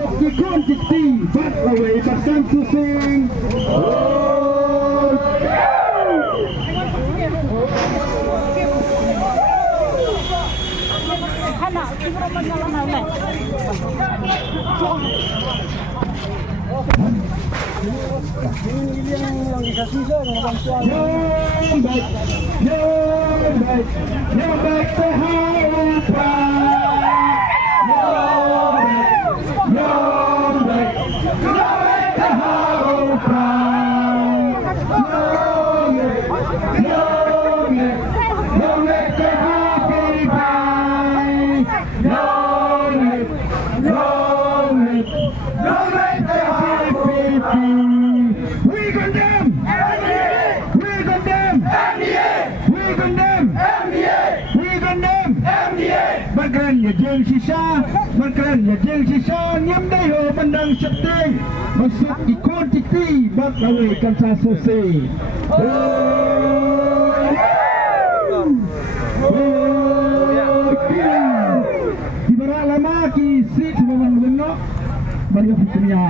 masuk ikon dikti bat lawai pasang susing. Yang baik terhadap Jeng sisa, makan jeng sisa, nyam dayo menang sekti, masuk ikon dikti, bak lawai kansa sose. Di bara lama ki si sebenarnya, bagi punya.